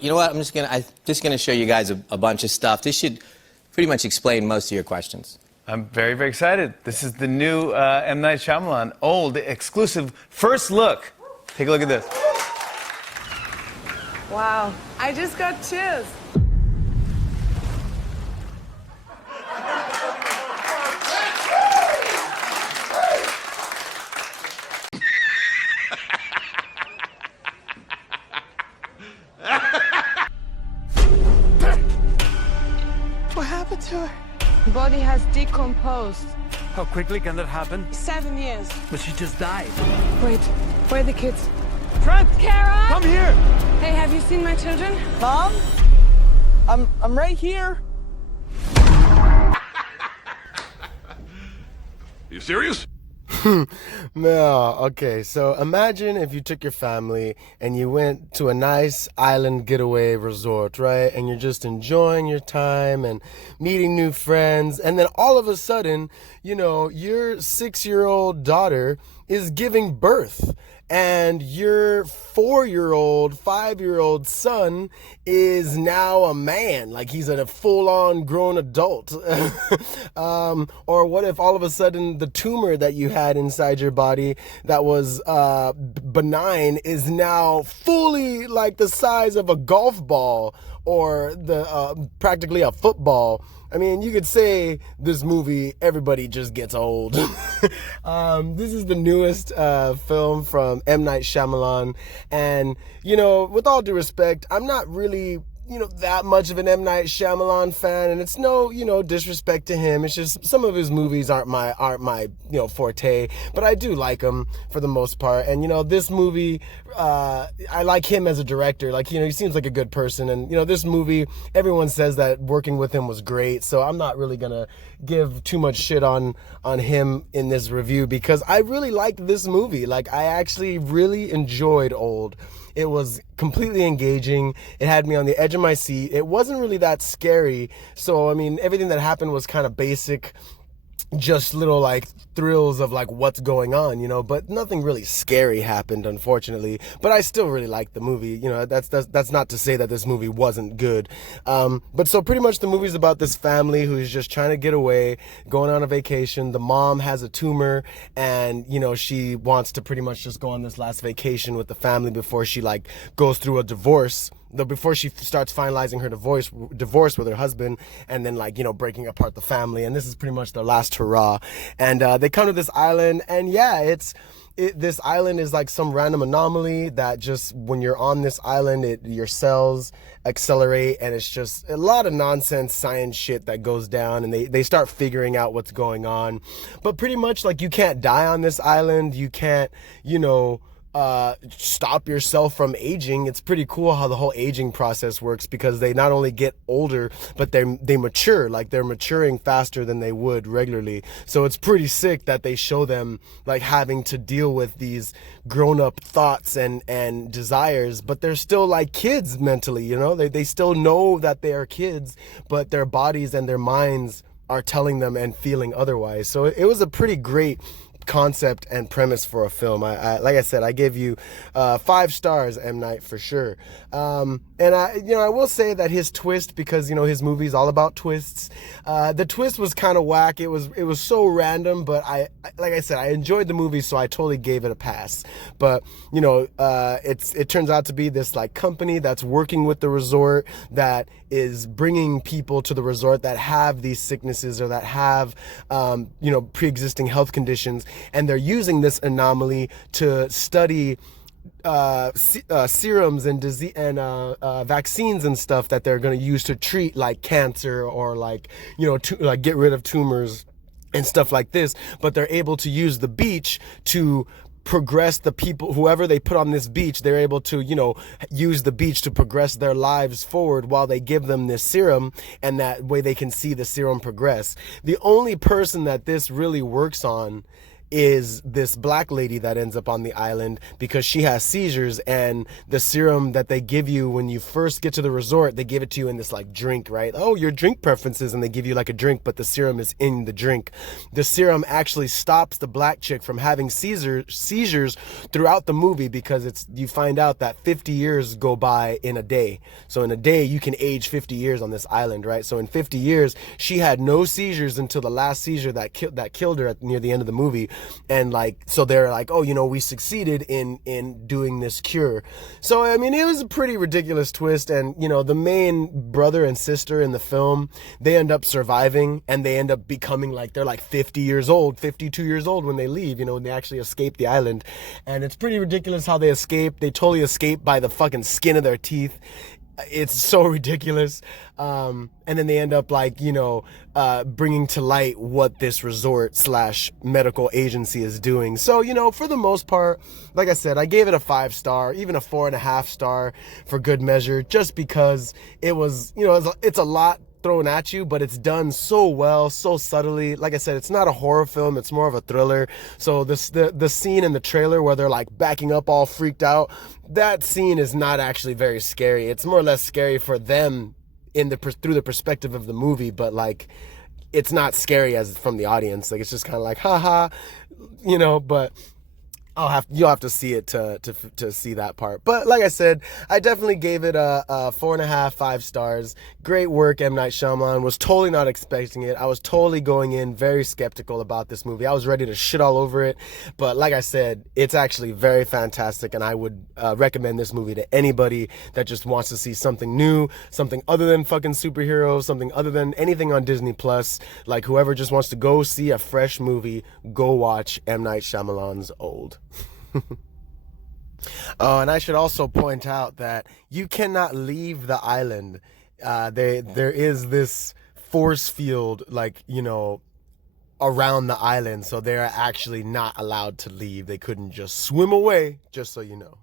You know what? I'm just gonna show you guys a bunch of stuff. This should pretty much explain most of your questions. I'm very, very excited. This is the new M. Night Shyamalan, old, exclusive first look. Take a look at this. Wow, I just got chills. What happened to her? Body has decomposed. How quickly can that happen? 7 years. But she just died. Wait, where are the kids? Trent! Kara! Come here! Hey, have you seen my children? Mom? I'm right here. You serious? No, okay, so imagine if you took your family and you went to a nice island getaway resort, right? And you're just enjoying your time and meeting new friends, and then all of a sudden, you know, your 6-year-old daughter is giving birth, and your 4-year-old, 5-year-old son is now a man, like he's a full-on grown adult. Or what if all of a sudden the tumor that you had inside your body that was benign is now fully like the size of a golf ball or the practically a football? I mean, you could say this movie, everybody just gets old. This is the newest film from M. Night Shyamalan. And, you know, with all due respect, I'm not really, you know, that much of an M. Night Shyamalan fan, and it's no, you know, disrespect to him. It's just some of his movies aren't my, you know, forte, but I do like him for the most part. And, you know, this movie, I like him as a director. Like, you know, he seems like a good person. And, you know, this movie, everyone says that working with him was great. So I'm not really gonna give too much shit on him in this review because I really liked this movie. Like, I actually really enjoyed Old. It was completely engaging. It had me on the edge of my seat. It wasn't really that scary. So, I mean, everything that happened was kind of basic, just little like thrills of like what's going on, you know, but nothing really scary happened, unfortunately. But I still really liked the movie. You know, that's not to say that this movie wasn't good. But so pretty much the movie's about this family who's just trying to get away, going on a vacation. The mom has a tumor, and you know, she wants to pretty much just go on this last vacation with the family before she like goes through a divorce. Before she starts finalizing her divorce with her husband, and then like, you know, breaking apart the family. And this is pretty much their last hurrah. And they come to this island, and yeah, this island is like some random anomaly that just when you're on this island, your cells accelerate, and it's just a lot of nonsense science shit that goes down, and they start figuring out what's going on. But pretty much like you can't die on this island. You can't, you know, stop yourself from aging. It's pretty cool how the whole aging process works because they not only get older, but they mature. Like they're maturing faster than they would regularly. So it's pretty sick that they show them like having to deal with these grown-up thoughts and desires, but they're still like kids mentally, you know? They still know that they are kids, but their bodies and their minds are telling them and feeling otherwise. So it was a pretty great concept and premise for a film. I like I said, I gave you 5 stars, M. Night, for sure. And I will say that his twist, because you know his movie's all about twists, the twist was kind of whack. It was so random, but like I said, I enjoyed the movie, so I totally gave it a pass. But you know, it turns out to be this like company that's working with the resort that is bringing people to the resort that have these sicknesses or that have you know, pre-existing health conditions, and they're using this anomaly to study serums and disease and vaccines and stuff that they're going to use to treat like cancer or like, you know, like get rid of tumors and stuff like this. But they're able to use the beach to progress the people, whoever they put on this beach. They're able to, you know, use the beach to progress their lives forward while they give them this serum, and that way they can see the serum progress. The only person that this really works on is this black lady that ends up on the island because she has seizures, and the serum that they give you when you first get to the resort, they give it to you in this like drink, right? Oh, your drink preferences, and they give you like a drink, but the serum is in the drink. The serum actually stops the black chick from having seizures throughout the movie, because you find out that 50 years go by in a day. So in a day you can age 50 years on this island, right? So in 50 years she had no seizures until the last seizure that killed her near the end of the movie. And like, so they're like, oh, we succeeded in doing this cure. So I mean, it was a pretty ridiculous twist. And the main brother and sister in the film, they end up surviving, and they end up becoming like, they're like 50 years old, 52 years old when they leave, when they actually escape the island. And it's pretty ridiculous how they escape. They totally escape by the fucking skin of their teeth. It's so ridiculous. And then they end up like, bringing to light what this resort / medical agency is doing. So, for the most part, like I said, I gave it a 5-star, even a 4.5 star for good measure, just because it was, it's a lot thrown at you, but it's done so well, so subtly. Like I said, it's not a horror film, it's more of a thriller. So the scene in the trailer where they're like backing up all freaked out, that scene is not actually very scary. It's more or less scary for them through the perspective of the movie, but like, it's not scary as from the audience. Like, it's just kind of like, haha, but you'll have to see it to see that part. But like I said, I definitely gave it a 4.5, 5 stars. Great work, M. Night Shyamalan. Was totally not expecting it. I was totally going in very skeptical about this movie. I was ready to shit all over it. But like I said, it's actually very fantastic, and I would recommend this movie to anybody that just wants to see something new, something other than fucking superheroes, something other than anything on Disney Plus. Like, whoever just wants to go see a fresh movie, go watch M. Night Shyamalan's Old. Oh, and I should also point out that you cannot leave the island. There is this force field, like, around the island, so they're actually not allowed to leave. They couldn't just swim away, just so you know.